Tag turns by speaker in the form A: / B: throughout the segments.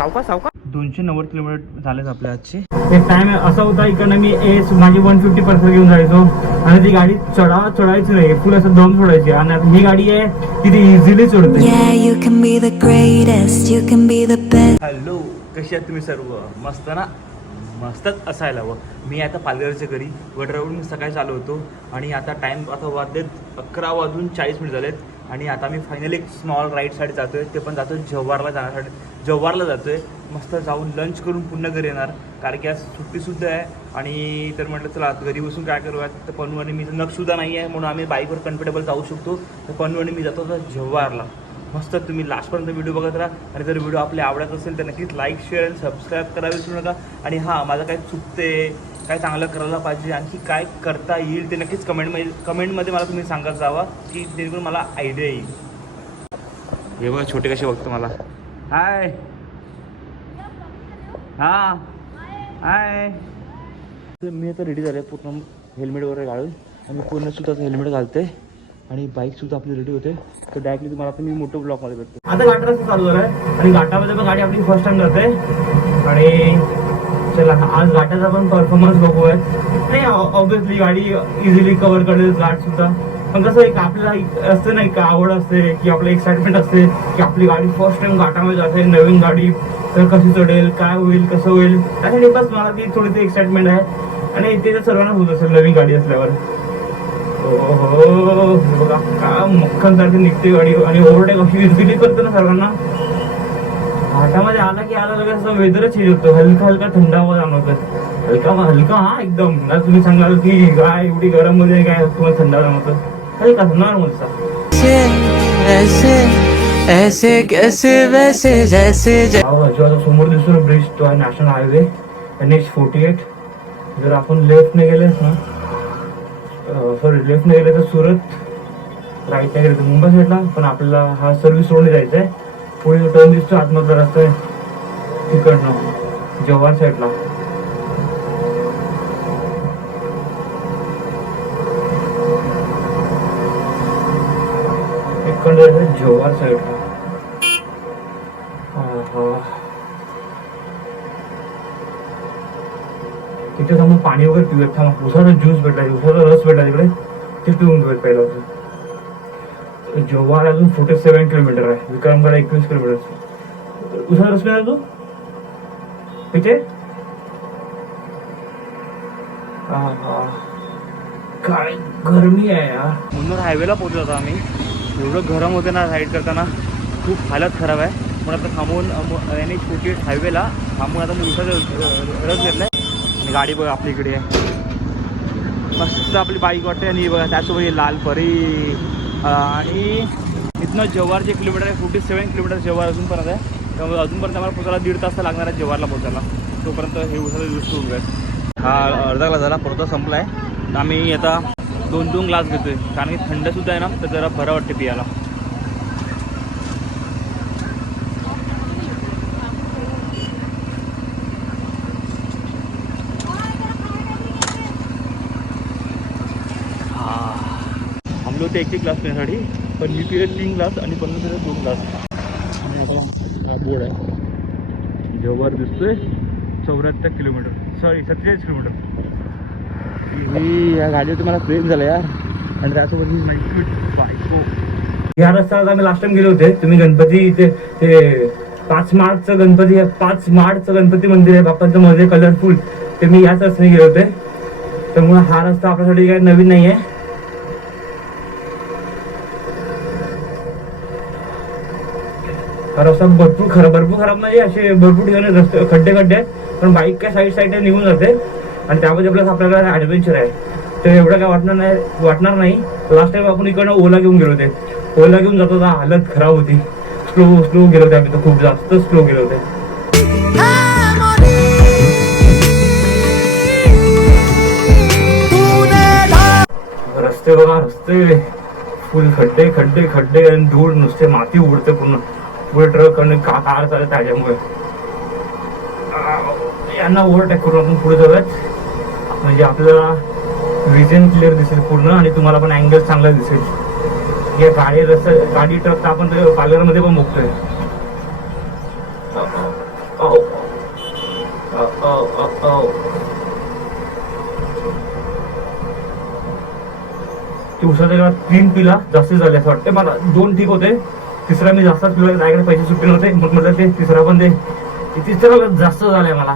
A: सावका सावका दोनशे नव्वद किलोमीटर झालेत आपल्या आजचे.
B: एक टाइम असा होता इकडनं मी एस माझी वन फिफ्टी पर्सेंट घेऊन जायचो. आणि ती गाडी चढा चढायची नाही. फुल असं दम सोडायची. आणि आता ही गाडी आहे ती इझिली चढते.
A: हॅलो कशी आहात तुम्ही सर्व? मस्त ना? मस्तच असायला हवं. मी आता पालघरच्या घरी. वडरावरून मी सकाळी चालू होतो. आणि आता टाईम आता वाजलेत अकरा वाजून चाळीस मिनिट झालेत. आणि आता मी फायनली एक स्मॉल राईडसाठी जातो आहे ते पण जातो जव्हारला जाण्यासाठी. जव्हारला जातो आहे मस्त जाऊन लंच करून पुन्हा घरी येणार. कारण की आज सुट्टीसुद्धा आहे. आणि तर म्हटलं चला घरी बसून काय करूयात? तर पनू आणि मी नखसुद्धा नाही आहे म्हणून आम्ही बाईकवर कम्फर्टेबल जाऊ शकतो. तर पनू आणि मी जातो तर जव्हारला. मस्त तुम्ही लास्टपर्यंत व्हिडिओ बघत राहा. आणि जर व्हिडिओ आपले आवडत असेल तर नक्कीच लाईक शेअर आणि सबस्क्राईब करायला विसरू नका. आणि हां माझं काय चुकते काय चांगलं करायला पाहिजे आणखी काय करता येईल ते नक्कीच कमेंटमध्ये कमेंटमध्ये मला तुम्ही सांगत जावा की जेणेकरून मला आयडिया येईल. हे बघा छोटे कसे बघतो मला. हाय हां. हाय मी आता रेडी झाले पूर्ण हेल्मेट वगैरे घालून. आणि पूर्ण सुद्धा हेल्मेट घालते आणि बाईक सुद्धा आपली रेडी होते. तर डायरेक्टली तुम्हाला आता मी मोठं ब्लॉकमध्ये भेटतो.
B: आता घाट रस्ता चालू झालाय. आणि घाटामध्ये पण गाडी आपली फर्स्ट टाइम जाते. आणि चला आज घाटाचा पण परफॉर्मन्स बघू आहे नाही ऑब्विसली गाडी इझिली कव्हर करेल घाट सुद्धा. पण कसं एक आपल्याला एक असते नाही का आवड असते की आपलं एक्साइटमेंट असते की आपली गाडी फर्स्ट टाइम घाटामध्ये जाते नवीन गाडी तर कशी चढेल काय होईल कसं होईल. त्यासाठी बस मला ती थोडी ती एक्साइटमेंट आहे. आणि ते तर सर्वांना होत असेल नवीन गाडी असल्यावर. ओहो बघा का मक्खन सारखी निघते गाडी. आणि ओव्हरटेक अशी इझिली करते ना सर्वांना. घाटामध्ये आला की आला लगेच असं वेदरच चेंज होतो. हलका हलका थंडावा जाणवतो हलका हलका हा एकदम. ना तुम्ही सांगाल की काय एवढी गरममध्ये काय तुम्हाला थंडा जाणवतो हलका नॉर्मल सा
C: ऐसे कैसे वैसे जैसे
B: समोर दिसतो ब्रिज तो आहे national highway N H forty eight जर आपण लेफ्टने गेलेस ना सॉरी लेफ्टने गेले तर सुरत राईटने गेले तर मुंबई साईडला पण आपल्याला हा सर्व्हिस रोडने जायचा आहे पुढे दोन दिवस दिसतो आतमधला रस्ता आहे तिकडनं जव्हार साईडला इकडनं जव्हार साईडला तिथे थांबून पाणी वगैरे पिऊयात. थांबा. उसाचा ज्यूस भेटला उसाचा रस भेटला तिकडे. ते पिऊन घेऊयात पहिला जव्हार अजून फोर्टी सेवन किलोमीटर आहे. विक्रमगड एकवीस किलोमीटर. उसाचा रस अजून? तू काय गरमी आहे यार.
A: मुन्नूर हायवेला पोहोचलो होतो आम्ही. एवढं गरम होतं ना राईड करताना. खूप हालत खराब आहे. पण आता थांबवून याने छोटी हायवेला थांबून आता मी उसाचा रस घेतला आहे आणि गाडी बघा आपली इकडे. आहे मस्त आपली बाईक वाटते आणि बघा त्यासोबत लाल परी. आणि इथनं जव्हारचे किलोमीटर आहे फोर्टी सेवन किलोमीटर जव्हार अजूनपर्यंत आहे त्यामुळे अजूनपर्यंत आम्हाला पोचायला दीड तास लागणार आहे जव्हारला पोचायला तोपर्यंत हे उसाचा यूज करून आहे हा अर्धा ग्लास झाला परत संपला आहे आम्ही आता दोन दोन ग्लास घेतोय. कारण की थंडसुद्धा आहे ना तर जरा बरं वाटते पियाला होते एक एक ग्लास पिण्यासाठी पण मी पिले तीन ग्लास आणि पन्नास पिले दोन ग्लास आणि आता बोर्ड आहे. जवळ दिसतोय चौऱ्याहत्तर किलोमीटर. सॉरी सत्तेचाळीस किलोमीटर. मी या गाडीवर तुम्हाला प्रेम झालं यार. आणि त्यासोबत मी माहिती बायको.
B: या रस्त्याला आम्ही लास्ट टाइम गेले होते. तुम्ही गणपती इथे ते पाच मार्चचं गणपती पाच मार्चचं गणपती मंदिर आहे. बाप्पांचं मध्ये कलरफुल ते मी याच रस्त्याने गेले होते. त्यामुळे हा रस्ता आपल्यासाठी काही नवीन नाही आहे खराब रस्ता भरपूर खराब भरपूर खराब म्हणजे असे भरपूर ठिकाणी रस्ते खड्डे खड्डे आहेत. पण बाईक काय साईड साईडने निघून जाते. आणि त्यामध्ये प्लस आपल्याला ॲडव्हेंचर आहे. तर एवढं काय वाटणार नाही वाटणार नाही. लास्ट टाइम आपण इकडनं ओला घेऊन गेलो होते. ओला घेऊन जातो हालत खराब होती. स्लो स्लो गेलो होते आम्ही तर खूप जास्त स्लो गेलो होते. रस्ते बघा रस्ते. फुल खड्डे खड्डे खड्डे आणि धूळ नुसते माती उडते पूर्ण. ट्रक आणि का कार चालत त्याच्यामुळे यांना ओव्हरटेक करून आपण पुढे जाऊयात. म्हणजे आपल्याला विजन क्लिअर दिसेल पूर्ण आणि तुम्हाला पण अँगल चांगला दिसेल. या गाडी रस्ता गाडी ट्रक तर आपण पार्लरमध्ये पण बघतोय. ते उसाच्या तीन पिला जास्त झाले असं वाटतं मला दोन ठीक होते. तिसरा मी जास्त पिला जायकडे पैसे सुटले नव्हते. मग म्हटलं ते तिसरा पण ते तिसरा जास्त झालंय मला.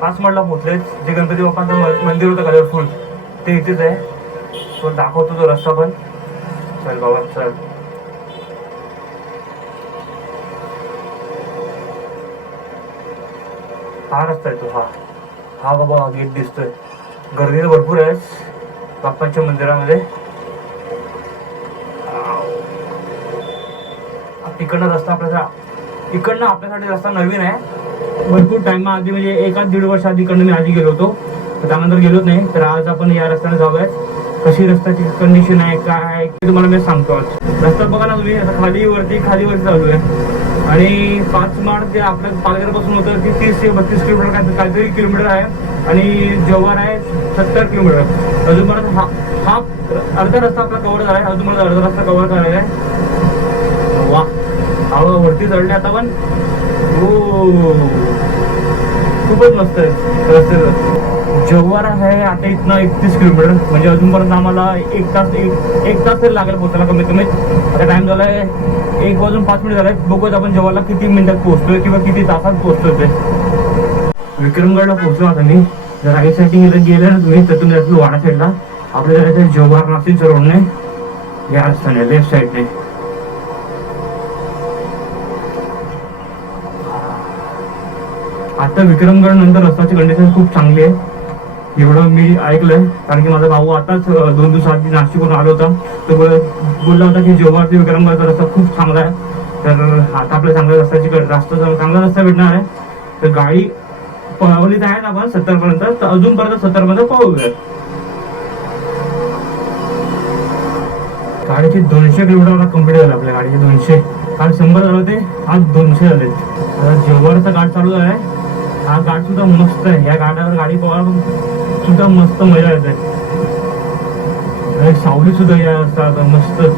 B: पाच मडला पोहोचले. जे गणपती बाप्पांचं म- मंदिर होतं कलरफुल ते इथेच आहे. तो दाखवतो तो रस्ता पण. चल बाबा चल. हा रस्ता आहे तो हा. हा बाबा गेट दिसतोय. गर्दी तर भरपूर आहे बाप्पाच्या मंदिरामध्ये. इकडनं रस्ता आपल्याला इकडनं आपल्यासाठी रस्ता नवीन आहे. भरपूर टाइम आधी म्हणजे एका दीड वर्ष आधी इकडनं मी आधी गेलो होतो. त्यानंतर गेलोच नाही. तर आज आपण या रस्त्याने जाऊयात. कशी रस्त्याची कंडिशन आहे काय आहे ते तुम्हाला मी सांगतो आज. रस्ता बघा ना तुम्ही. आता खाली वरती खाली वरती चालू आहे आणि पाच माड जे आपल्या पालघरपासून होतं ते तीस ते बत्तीस किलोमीटर काय- काहीतरी किलोमीटर आहे. आणि जव्हार आहे सत्तर किलोमीटर. अजून मला हा हा अर्धा रस्ता आपला कव्हर झाला आहे अजून मला अर्धा रस्ता कव्हर झालेला आहे. वा. अहो वरती चढले आता पण. हो खूपच मस्त आहे रस्ते जव्हार आहे आता इथनं एकतीस किलोमीटर. म्हणजे अजूनपर्यंत आम्हाला एक तास एक एक तास तरी लागेल पोहोचायला कमीत कमी. आता टाइम झालाय एक वाजून पाच मिनिट झालाय बघूच आपण जव्हारला किती मिनिटात पोहोचतोय किंवा किती तासात पोहोचतोय ते. विक्रमगडला पोहोचलो आता मी. जर राईट साईडने गेलं गेले ना तुम्ही तर तुम्ही जायचं वाडा साईडला. आपल्या जायचं जव्हार नाशिक रोडने या रस्त्याने लेफ्ट साईडने आता विक्रमगड नंतर रस्त्याची कंडिशन खूप चांगली आहे. एवढं मी ऐकलंय. कारण की माझा भाऊ आताच दोन दिवसाआधी नाशिकहून आला होता. तो बोलला होता की जेव्हा विक्रमगडचा रस्ता खूप चांगला आहे. तर आता आपल्या चांगल्या रस्त्याची रास्ता चांगला रस्ता भेटणार आहे. तर गाडी पळवलीत आहे ना आपण सत्तर पर्यंत तर अजून पर्यंत सत्तर पर्यंत पळवूयात. गाडीचे दोनशे किलोमीटर कंप्लीट कंप्लीट झालं आपल्या गाडीचे दोनशे. काल शंभर झालं होते आज दोनशे झाले जेवढचा गाड चालू आहे. हा गाड सुद्धा मस्त आहे. या गाड्यावर गाडी पळायला सुद्धा मस्त मजा येते आणि सावली सुद्धा या असतात मस्तच.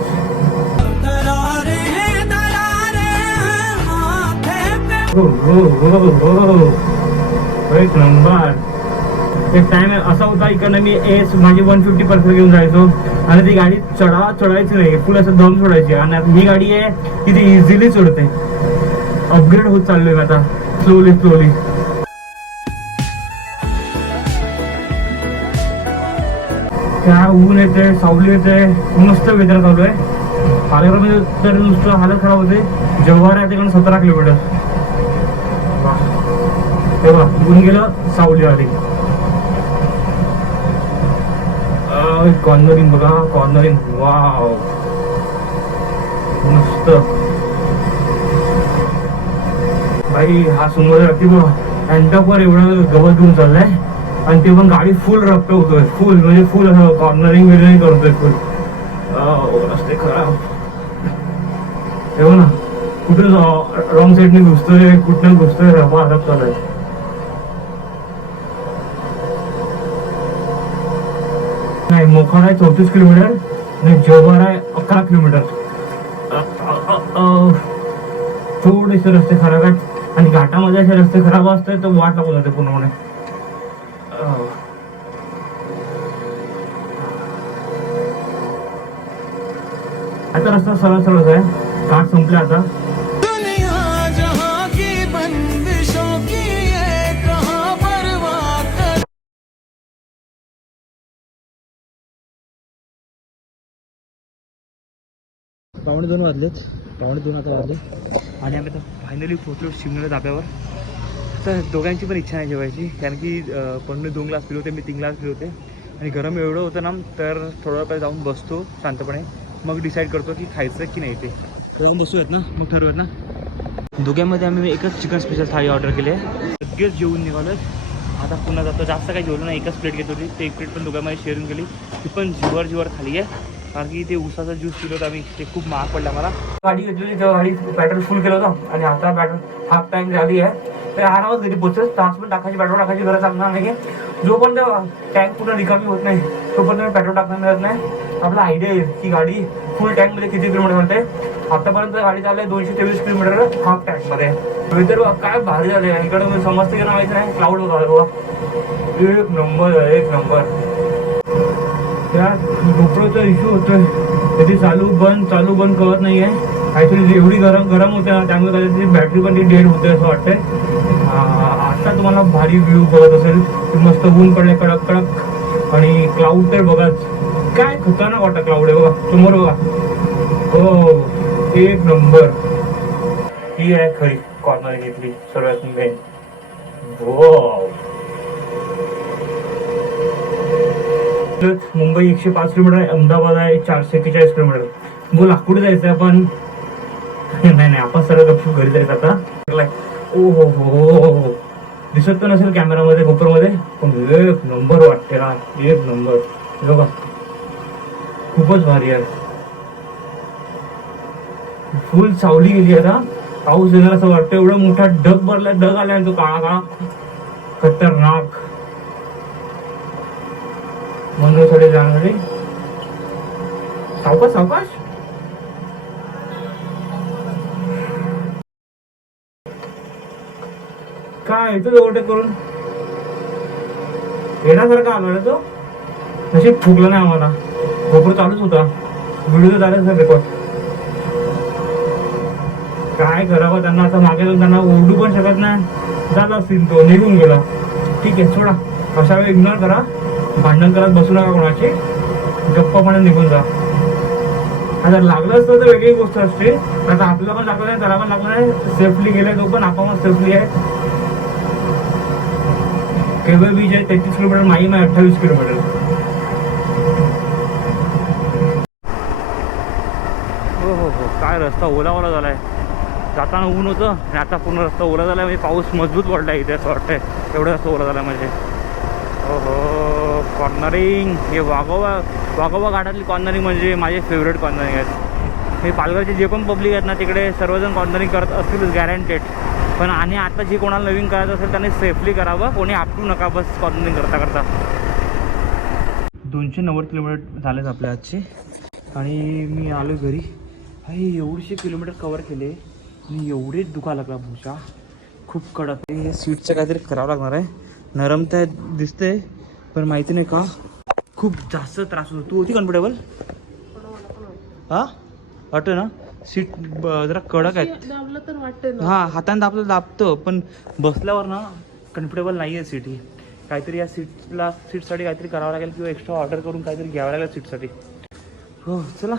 B: हो हो हो हो, हो. एक नंबर. एक टाइम असा होता इकडनं मी एस माझी वन फिफ्टी पर्सेंट घेऊन जायचो. आणि ती गाडी चढा चढायची नाही. फुल असं दम सोडायची. आणि आता ही गाडी आहे ती ती इझिली चढते. अपग्रेड होत चाललोय आता. स्लोली स्लोली काय ऊन येते सावली येते मस्त वेदर चालू आहे. पालघरमध्ये तर नुसतं हालत खराब होते. जव्हार आहे तिकडून सतरा किलोमीटर. तेव्हा ऊन गेलं सावली आली. कॉर्नरिंग बघा कॉर्नरिंग वाव मस्त. भाई हा समोर अगदी बघा. अँटॉपवर एवढं गवत घेऊन चाललाय. आणि ते पण गाडी फुल रप्प होतोय फुल म्हणजे फुल असं कॉर्नरिंग बिर्नरिंग करतोय फुल रस्ते खराब. हे बघ ना कुठून रॉंग साईडने घुसतोय कुठनं घुसतोय रफा हरप चालू आहे नाही मोखाड आहे चौतीस किलोमीटर आणि जव्हार आहे अकरा किलोमीटर. थोडेसे रस्ते खराब आहेत. आणि घाटामध्ये असे रस्ते खराब असतात तर वाट लागून जाते पूर्णपणे. आता रस्ता सरळ सरळच आहे. घाट संपले आता.
C: दुनिया जहां की बंदिशों की है कहां परवाह कर
A: पावणे दोन वाजलेत. पावणे दोन आता वाजले. आणि आम्ही आता फायनली पोहोचलो शिवनेर धाब्यावर. तर दोघांची पण इच्छा नाही जेवायची. कारण की पन्नू दोन ग्लास पिलो होते मी तीन ग्लास पिलो होते. आणि गरम एवढं होतं ना तर थोडा वेळ जाऊन बसतो शांतपणे. मग डिसाईड करतो की खायचं की नाही ते. जाऊन बसूयात ना मग ठरवूयात ना. दोघांमध्ये आम्ही एकच चिकन स्पेशल थाळी ऑर्डर केली आहे सगळेच जेवून निघालोय. आता पुन्हा जातो. जास्त काही जेवलो नाही एकच प्लेट घेत होती. ते एक प्लेट पण दोघांमध्ये शेअरिंग केली ती पण जीवर जीवर खाली आहे. कारण की ते उसाचा ज्यूस पिलो होता आम्ही. ते खूप महाग पडला मला. गाडी घेतलेली तेव्हा गाडी पेट्रोल फुल केलं होतं. आणि आता पेट्रोल हाफ टँक झाली आहे. तर आरामात घरी पोहोचत तास पण टाकायची पेट्रोल टाकायची गरज लागणार नाही जोपर्यंत टँक पूर्ण रिकामी होत नाही
B: तोपर्यंत पेट्रोल टाकणं मिळत नाही. आपला आयडिया येईल की गाडी फुल टँकमध्ये किती किलोमीटर म्हणते आतापर्यंत गाडी चालली दोनशे तेवीस किलोमीटर हाफ टँकमध्ये. वेदर काय भारी झाले इकडे समजते की नाही माहिती नाही. क्लाउड बघा. एक नंबर आहे एक नंबर त्या गोप्रोचा इश्यू होतोय. त्याची चालू बंद चालू बंद कळत नाहीये. काहीतरी एवढी गरम गरम होते ना त्यामुळे त्याची बॅटरी पण ती डेड होते असं वाटतंय. आता तुम्हाला भारी व्ह्यू बघत असेल. मस्त ऊन पडले कडक कडक. आणि क्लाउड तर बघाच काय खतरनाक वाटा क्लाउड आहे बघा समोर बघा. हो एक नंबर ही आहे खरी कॉर्नर घेतली सर्वात मेन हो मुंबई एकशे पाच किलोमीटर आहे अहमदाबाद आहे चारशे एक्केचाळीस किलोमीटर. बोला कुठे जायचं आपण? नाही नाही आपण सरळ गपचूप घरी जायचं आता. ओ हो हो हो हो. हो. दिसत तर नसेल कॅमेरामध्ये मध्ये पण एक नंबर वाटते ना एक नंबर बघा. खूपच भारी आहे. फुल सावली गेली आता. पाऊस येणार असं वाटतं. एवढं मोठा ढग भरलाय ढग आलाय तो काळा काळा. खतरनाक. मंदिरासाठी जाणारे सावकाश सावकाश. येतो ओव्हरटेक करून? येण्यासारखा आला तो. नशीब फुगलं नाही आम्हाला. कोपर चालूच होता. व्हिडिओ झाला सर रेकॉर्ड काय करावं त्यांना? आता मागे जाऊन त्यांना ओढू पण शकत नाही. झाला असतील तो. निघून गेला. ठीक आहे सोडा. अशा वेळी इग्नोर करा. भांडण करत बसू नका कोणाची. गप्पपणे निघून जा. आता लागलं असतं तर वेगळी गोष्ट असते. आता आपलं पण लागलं नाही त्याला पण लागलं नाही. सेफली गेले तो पण आपण सेफली आहे. केवळ बीच आहे तेहतीस किलोमीटर माहीम आहे अठ्ठावीस किलोमीटर. हो हो हो. काय रस्ता ओला ओला झालाय. जाताना ऊन होतं आणि आता पूर्ण रस्ता ओला झालाय. म्हणजे पाऊस मजबूत पडलाय इथे असं वाटतंय. एवढं रस्ता ओला झाला म्हणजे. हो हो. कॉर्नरिंग. हे वाघोबा वाघोबा घाटातली कॉर्नरिंग म्हणजे माझे फेवरेट कॉर्नरिंग आहेत. हे पालघरचे जे पण पब्लिक आहेत ना तिकडे सर्वजण कॉर्नरिंग करत असतीलच गॅरंटेड पण आणि आता जे कोणाला नवीन करायचं असेल त्याने सेफली करावं. कोणी आपटू नका बस कॉर्नरिंग करता करता. दोनशे नव्वद किलोमीटर झालेच आपल्या आजचे. आणि मी आलो घरी. हे एवढीशे किलोमीटर कवर केले. आणि एवढे दुखा लागला भूषा. खूप कडक. आहे. हे सीटचं काहीतरी करावं लागणार आहे. नरम तर दिसते पण माहिती नाही का? खूप जास्त त्रास होतो. तू होती कम्फर्टेबल हा? वाटतं ना? सीट जरा कडक आहेत.
D: दाबलं तर वाटतं ना.
B: हा हाताने दाबलं दाबतं पण बसल्यावर ना कम्फर्टेबल नाही आहे सीट ही. काहीतरी या सीटला सीटसाठी काहीतरी करावं लागेल किंवा एक्स्ट्रा ऑर्डर करून काहीतरी घ्यावं लागेल सीटसाठी. हो चला.